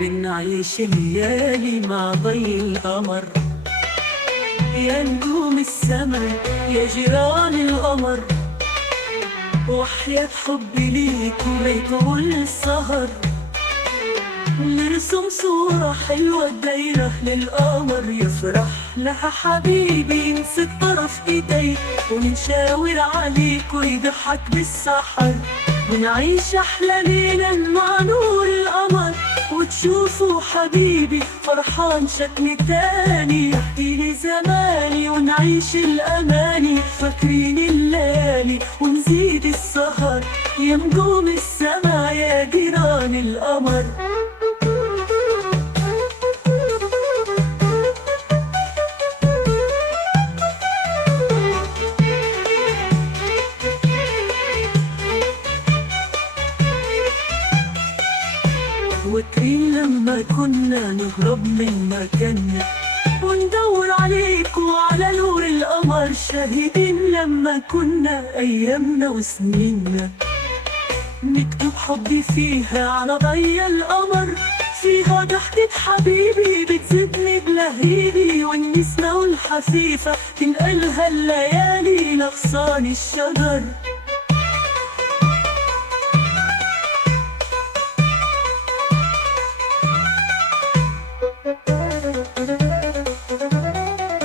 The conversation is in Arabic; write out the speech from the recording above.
بنعيش الليالي مع ضي القمر. يا نجوم السما يا جيران القمر، وحياة حبي ليكوا ما يطول السهر. نرسم صورة حلوة دايرة للقمر، يفرح لها حبيبي يمسك طرف ايدي، ونشاور عليك ويضحك بالسحر. ونعيش احلى ليلة مع نور القمر، وتشوفوا حبيبي فرحان شكل تاني. يحكيلي زماني ونعيش الاماني، فاكرين الليالي ونزيد السهر. يا نجوم السما يا جيران القمر. فاكرين لما كنا نهرب من مكاننا، وندور عليك وعلى نور القمر. شاهدين لما كنا أيامنا وسنيننا، نكتب حبي فيها على ضي القمر. فيها ضحكة حبيبي بتزيدني بلهيبي، والنسمة والحفيفة تنقلها الليالي لغصان الشجر.